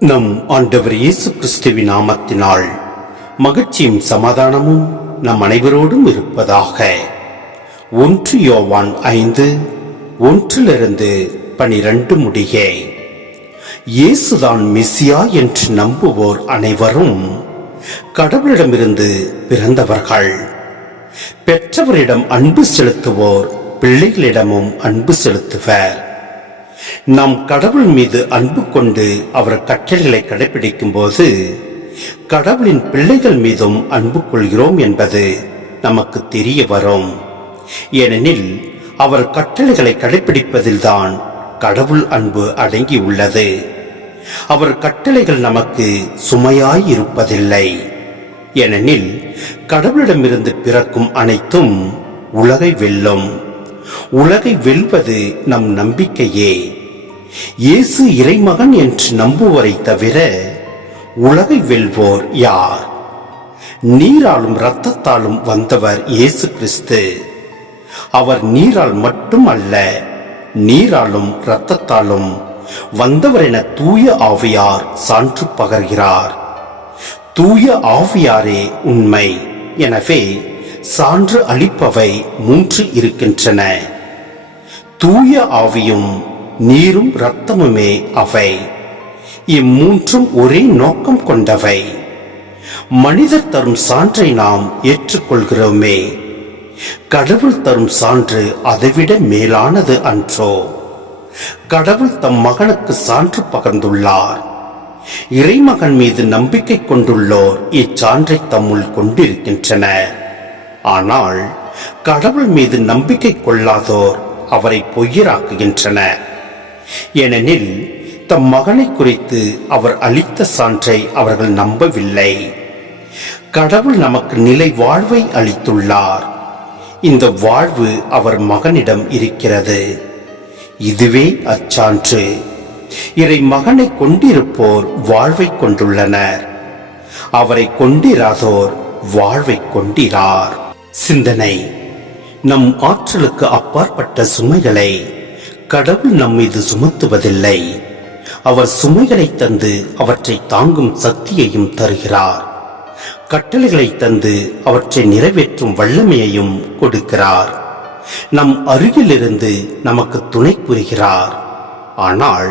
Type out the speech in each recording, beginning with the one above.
நம் ஆண்டவர் இயேசு கிறிஸ்துவின் நாமத்தினால் மகிழ்ச்சியும் சமாதானமும் நம் அனைவரோடும் இருப்பதாக. 1 யோவான் 5:1-12 முடிய. இயேசுதான் மெசியா என்று நம்புவோர் அனைவரும் கடவுளிடமிருந்து பிறந்தவர்கள். பெற்றவரிடம் அன்பு செலுத்துவோர் பிள்ளைகளிடமும் அன்பு செலுத்துவர். நாம் கடவுள் மீது அன்பு கொண்டு அவர் கட்டளைகளை கடைபிடிக்கும் போது கடவுளின் பிள்ளைகள் மீதும் அன்பு கொள்கிறோம் என்பது நமக்கு தெரிய வரும். ஏனெனில் அவர் கட்டளைகளை கடைபிடிப்பதில்தான் கடவுள் அன்பு அடங்கி உள்ளது. அவர் கட்டளைகள் நமக்கு சுமையாய் இருப்பதில்லை. ஏனெனில் கடவுளிடமிருந்து பிறக்கும் அனைத்தும் உலகை வெல்லும். உலகை வெல்வது நம் நம்பிக்கையே. இயேசு இறைமகன் என்று நம்புவோரை தவிர உலகை வெல்வோர் யார்? நீராலும் இரத்தத்தாலும் வந்தவர் இயேசு கிறிஸ்து. அவர் நீரால் மட்டும் அல்ல, நீராலும் இரத்தத்தாலும் வந்தவர் என தூய ஆவியார் சான்று பகர்கிறார். தூய ஆவியாரே உண்மை. எனவே சான்று அளிப்பவை 3 இருக்கின்றன. தூய ஆவியும் நீரும் இரத்தமுமே அவை. இம்மூன்றும் ஒரே நோக்கம் கொண்டவை. மனிதர் தரும் சான்றை நாம் ஏற்றுக்கொள்கிறோமே, கடவுள் தரும் சான்று அதைவிட மேலானது அன்றோ? கடவுள் தம் மகனுக்கு சான்று பகர்ந்துள்ளார். இறைமகன் மீது நம்பிக்கை கொண்டுள்ளோர் இச்சான்றை தம்முள் கொண்டிருக்கின்றனர். ஆனால் கடவுள் மீது நம்பிக்கை கொள்ளாதோர் அவரை பொய்யராக்குகின்றனர். ஏனெனில் தம் மகனை குறித்து அவர் அளித்த சான்றை அவர்கள் நம்பவில்லை. கடவுள் நமக்கு நிலை வாழ்வை அளித்துள்ளார். இந்த வாழ்வு அவர் மகனிடம் இருக்கிறது. இதுவே அச்சான்று. இறை மகனை கொண்டிருப்போர் வாழ்வை கொண்டுள்ளனர். அவரை கொண்டிராதோர் வாழ்வை கொண்டிரார். சிந்தனை: நம் ஆற்றலுக்கு அப்பாற்பட்ட சுமைகளை கடவுள் நம்மீது சுமத்துவதில்லை. அவர் சுமைகளை தந்து அவற்றை தாங்கும் சக்தியையும் தருகிறார். கட்டளைகளை தந்து அவற்றை நிறைவேற்றும் வல்லமையையும் கொடுக்கிறார். நம் அருகிலிருந்து நமக்கு துணை புரிகிறார். ஆனால்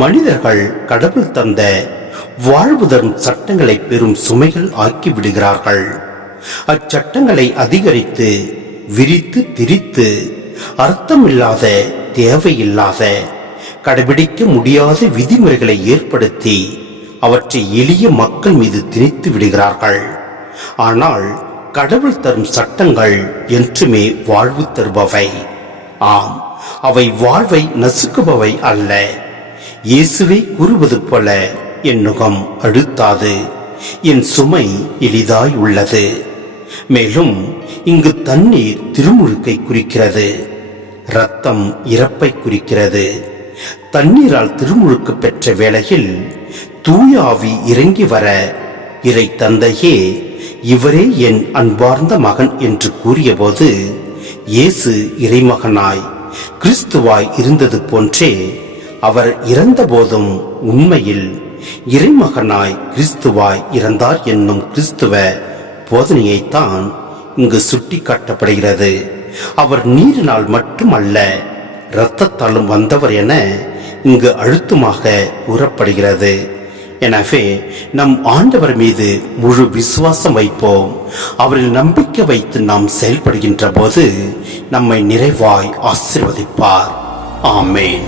மனிதர்கள் கடவுள் தந்த வாழ்வு தரும் சட்டங்களை பெரும் சுமைகள் ஆக்கி விடுகிறார்கள். அச்சட்டங்களை அதிகரித்து விரித்து திரித்து அர்த்தமில்லாத, தேவையில்லாத, கடைபிடிக்க முடியாத விதிமுறைகளை ஏற்படுத்தி அவற்றை எளிய மக்கள் மீது திணித்து விடுகிறார்கள். ஆனால் கடவுள் தரும் சட்டங்கள் என்றுமே வாழ்வு தருபவை. ஆம், அவை வாழ்வை நசுக்குபவை அல்ல. இயேசுவே கூறுவது போல, என் நுகம் அழுத்தாது, என் சுமை எளிதாய் உள்ளது. மேலும் இங்கு தண்ணீர் திருமுழுக்கை குறிக்கிறது, இரத்தம் இறப்பை குறிக்கிறது. தண்ணீரால் திருமுழுக்கு பெற்ற வேளையில் தூய ஆவி இறங்கி வர இறை தந்தையே இவரே என் அன்பார்ந்த மகன் என்று கூறியபோது இயேசு இறைமகனாய் கிறிஸ்துவாய் இருந்தது போன்றே அவர் இறந்த போதும் உண்மையில் இறைமகனாய் கிறிஸ்துவாய் இறந்தார் என்னும் கிறிஸ்துவ போதனையைத்தான் இங்கு சுட்டி காட்டப்படுகிறது. அவர் நீரினால் மட்டுமல்ல, இரத்தத்தாலும் வந்தவர் என இங்கு அழுத்தமாக கூறப்படுகிறது. எனவே நம் ஆண்டவர் மீது முழு விசுவாசம் வைப்போம். அவரில் நம்பிக்கை வைத்து நாம் செயல்படுகின்ற போது நம்மை நிறைவாய் ஆசீர்வதிப்பார். ஆமேன்.